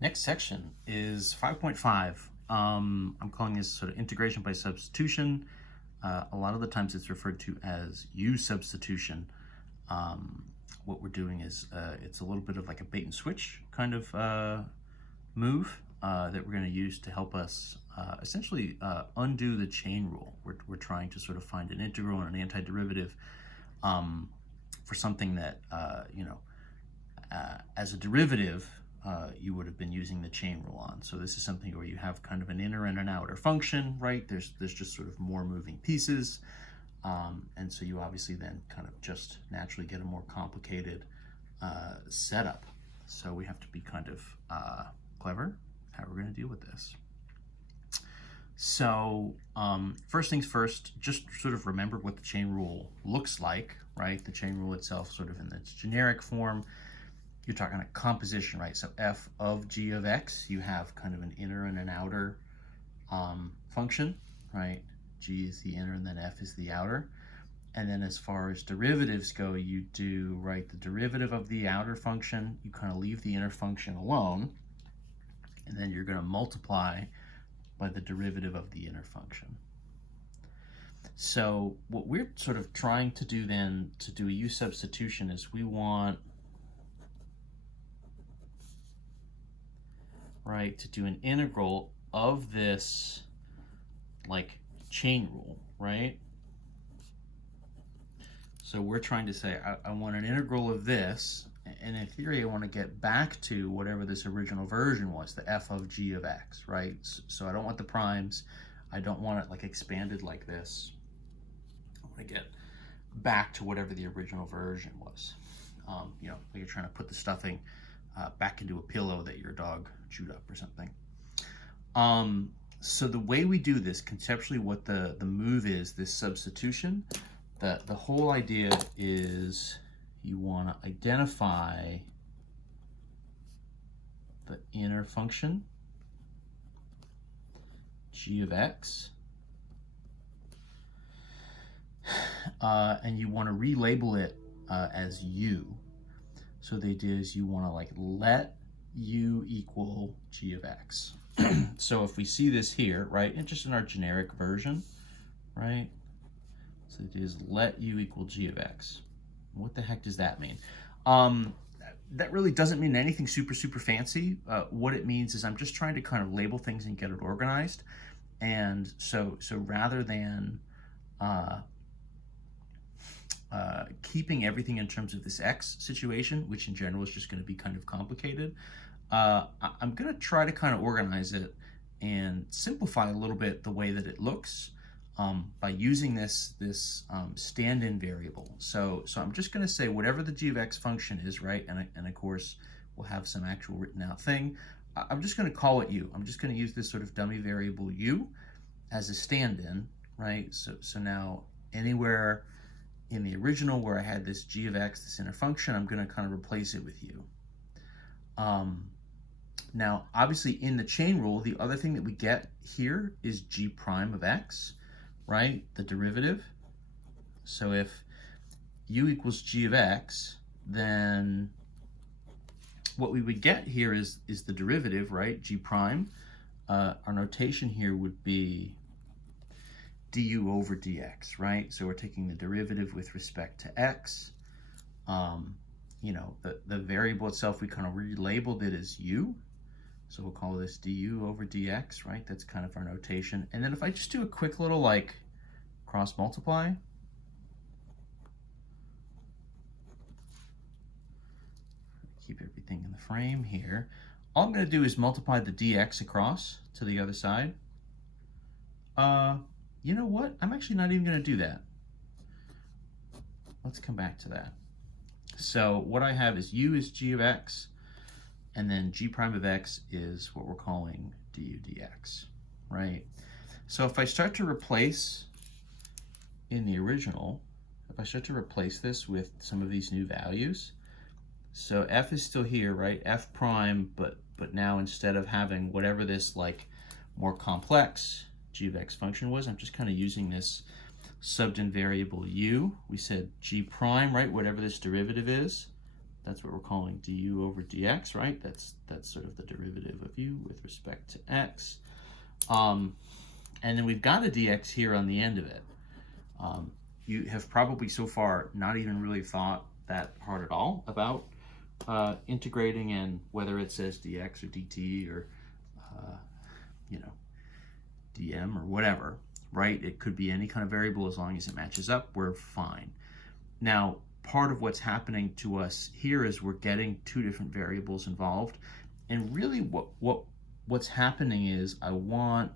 Next section is 5.5. I'm calling this sort of integration by substitution. A lot of the times it's referred to as U-Substitution. What we're doing is it's a little bit of like a bait and switch kind of move that we're going to use to help us essentially undo the chain rule. We're trying to sort of find an integral and an antiderivative for something that, as a derivative, you would have been using the chain rule on. So this is something where you have kind of an inner and an outer function, right? There's just sort of more moving pieces. And so you obviously then kind of just naturally get a more complicated setup. So we have to be kind of clever how we're going to deal with this. So first things first, just sort of remember what the chain rule looks like, right? The chain rule itself sort of in its generic form. You're talking a composition, right? So f of g of x, you have kind of an inner and an outer function, right? G is the inner and then f is the outer. And then as far as derivatives go, you do, right, the derivative of the outer function, you kind of leave the inner function alone, and then you're going to multiply by the derivative of the inner function. So what we're sort of trying to do then to do a U-substitution is we want, right, to do an integral of this like chain rule, right? So we're trying to say, I want an integral of this, and in theory, I want to get back to whatever this original version was, the f of g of x, right? So I don't want the primes. I don't want it like expanded like this. I want to get back to whatever the original version was. Like you're trying to put the stuffing back into a pillow that your dog chewed up or something. So the way we do this, conceptually what the move is, this substitution, the whole idea is you want to identify the inner function, g of x, and you want to relabel it as u. So the idea is you want to like let u equal g of x. So if we see this here, right, and just in our generic version, right, so it is let u equal g of x. What the heck does that mean? That really doesn't mean anything super fancy. What it means is I'm just trying to kind of label things and get it organized. And so rather than keeping everything in terms of this x situation, which in general is just going to be kind of complicated, I'm going to try to kind of organize it and simplify a little bit the way that it looks by using this stand-in variable. So I'm just going to say whatever the g of x function is, right? And of course, we'll have some actual written out thing. I'm just going to call it u. I'm just going to use this sort of dummy variable u as a stand-in, right? So now anywhere in the original where I had this g of x, this inner function, I'm going to kind of replace it with u. Now, obviously in the chain rule, the other thing that we get here is g prime of x, right? The derivative. So if u equals g of x, then what we would get here is the derivative, right? G prime. Our notation here would be du over dx, right? So we're taking the derivative with respect to x. The variable itself, we kind of relabeled it as u. So we'll call this du over dx, right? That's kind of our notation. And then if I just do a quick little like cross multiply, keep everything in the frame here. All I'm going to do is multiply the dx across to the other side. You know what? I'm actually not even going to do that. Let's come back to that. So what I have is u is g of x, and then g prime of x is what we're calling du dx, right? So if I start to replace in the original, if I start to replace this with some of these new values, so f is still here, right? F prime, but now instead of having whatever this like more complex g of x function was, I'm just kind of using this subbed in variable u. We said g prime, right? Whatever this derivative is, That's what we're calling du over dx, right? That's sort of the derivative of u with respect to x. And then we've got a dx here on the end of it. You have probably so far not even really thought that hard at all about integrating, and whether it says dx or dt or dm or whatever, right? It could be any kind of variable as long as it matches up, we're fine. Now, part of what's happening to us here is we're getting two different variables involved, and really what's happening is I want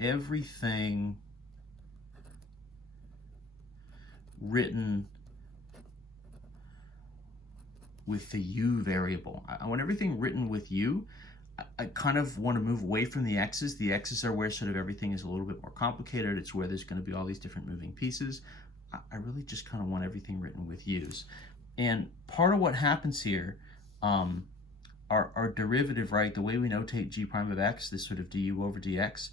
everything written with the u variable. I want everything written with u. I kind of want to move away from the x's. The x's are where sort of everything is a little bit more complicated. It's where there's going to be all these different moving pieces. I really just kind of want everything written with u's. And part of what happens here, our derivative, right, the way we notate g prime of x, this sort of du over dx,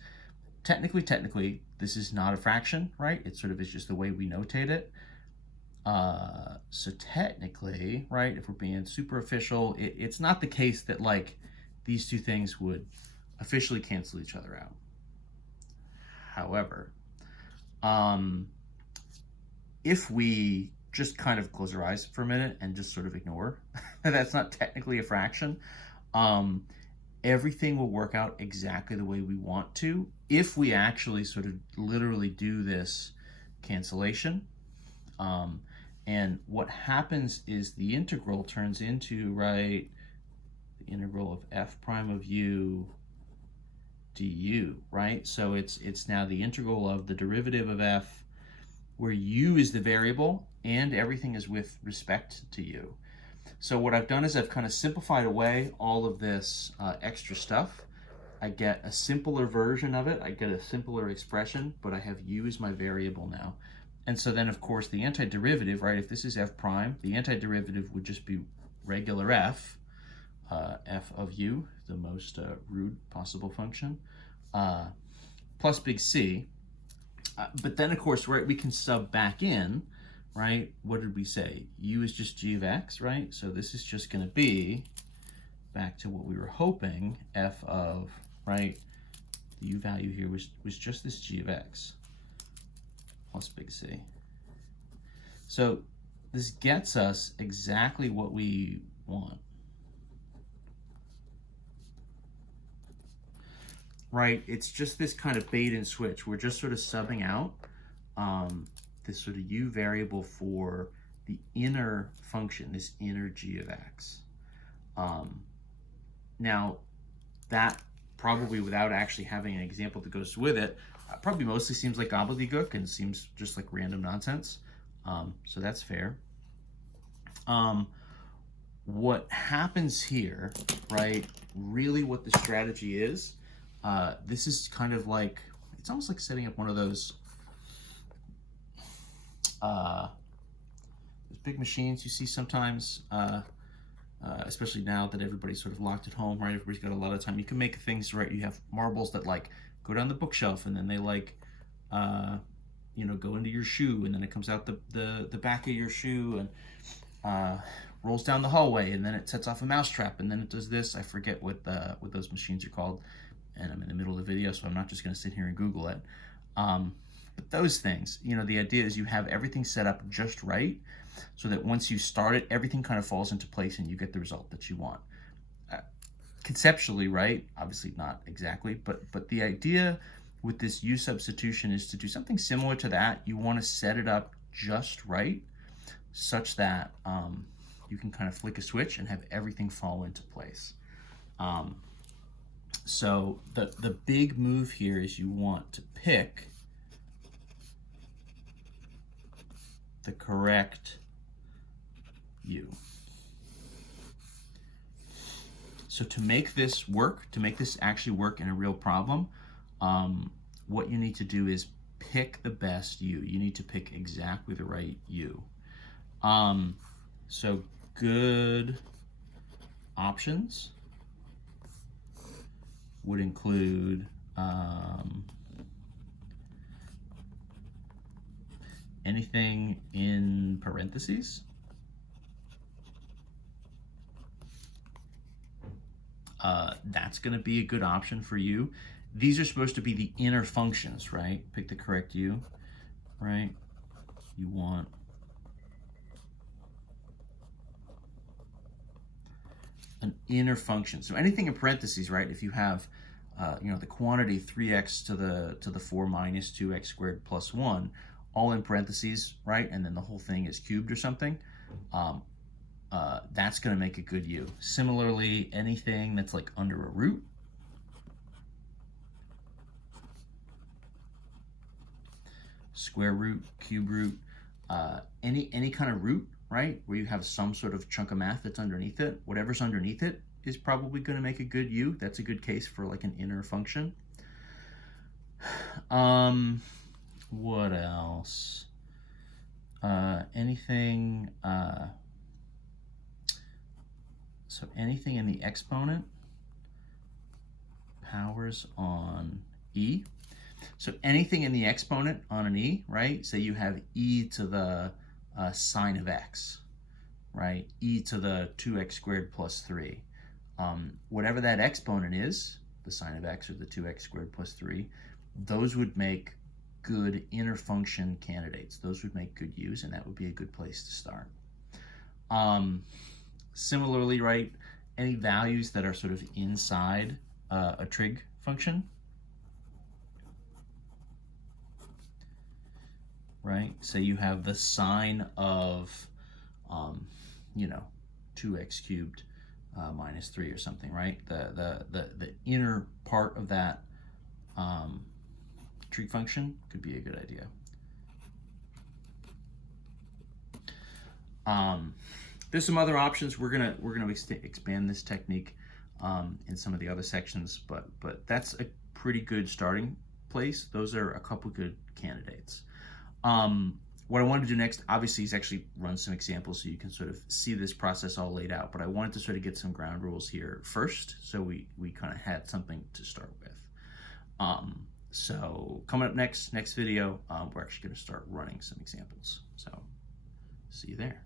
technically, this is not a fraction, right? It sort of is just the way we notate it. So technically, right, if we're being super official, it's not the case that like these two things would officially cancel each other out. However, if we just kind of close our eyes for a minute and just sort of ignore that that's not technically a fraction, everything will work out exactly the way we want to if we actually sort of literally do this cancellation. And what happens is the integral turns into, right, the integral of f prime of u du, right? So it's now the integral of the derivative of f, where u is the variable and everything is with respect to u. So what I've done is I've kind of simplified away all of this extra stuff. I get a simpler version of it. I get a simpler expression, but I have u as my variable now. And so then, of course, the antiderivative, right, if this is f prime, the antiderivative would just be regular f, f of u, the most rude possible function, plus big C. But then, of course, right, we can sub back in, right? What did we say? U is just g of x, right? So this is just going to be, back to what we were hoping, f of, right, the u value here was just this g of x plus big C. So this gets us exactly what we want. Right, it's just this kind of bait and switch. We're just sort of subbing out this sort of u variable for the inner function, this inner g of x. Now, that probably, without actually having an example that goes with it, probably mostly seems like gobbledygook and seems just like random nonsense. So that's fair. What happens here, right, really what the strategy is, this is kind of like, it's almost like setting up one of those big machines you see sometimes, especially now that everybody's sort of locked at home, right? Everybody's got a lot of time. You can make things, right? You have marbles that like go down the bookshelf and then they like, go into your shoe, and then it comes out the back of your shoe and rolls down the hallway, and then it sets off a mousetrap, and then it does this. I forget what those machines are called, and I'm in the middle of the video, so I'm not just going to sit here and Google it. But those things, the idea is you have everything set up just right, so that once you start it, everything kind of falls into place and you get the result that you want. Conceptually, right? Obviously not exactly, but the idea with this U substitution is to do something similar to that. You want to set it up just right, such that you can kind of flick a switch and have everything fall into place. So the big move here is you want to pick the correct U. So to make this work, to make this actually work in a real problem, what you need to do is pick the best U. You need to pick exactly the right U. So good options would include anything in parentheses. that's going to be a good option for you. These are supposed to be the inner functions, right? Pick the correct U, right? You want an inner function. So anything in parentheses, right? If you have, the quantity 3x to the 4 minus 2x squared plus 1, all in parentheses, right? And then the whole thing is cubed or something. That's going to make a good U. Similarly, anything that's like under a root, square root, cube root, any kind of root, right, where you have some sort of chunk of math that's underneath it, whatever's underneath it is probably going to make a good U. That's a good case for like an inner function. What else? Anything, so anything in the exponent powers on E. So anything in the exponent on an E, right? Say you have e to the sine of x, right? E to the 2x squared plus 3. Whatever that exponent is, the sine of x or the 2x squared plus 3, those would make good inner function candidates. Those would make good U's, and that would be a good place to start. Similarly, right, any values that are sort of inside a trig function, right? So you have the sine of, 2x cubed minus 3 or something, right? The inner part of that trig function could be a good idea. There's some other options. We're gonna expand this technique in some of the other sections, but that's a pretty good starting place. Those are a couple good candidates. What I wanted to do next, obviously, is actually run some examples so you can sort of see this process all laid out. But I wanted to sort of get some ground rules here first, so we kind of had something to start with. So coming up next video, we're actually going to start running some examples. So see you there.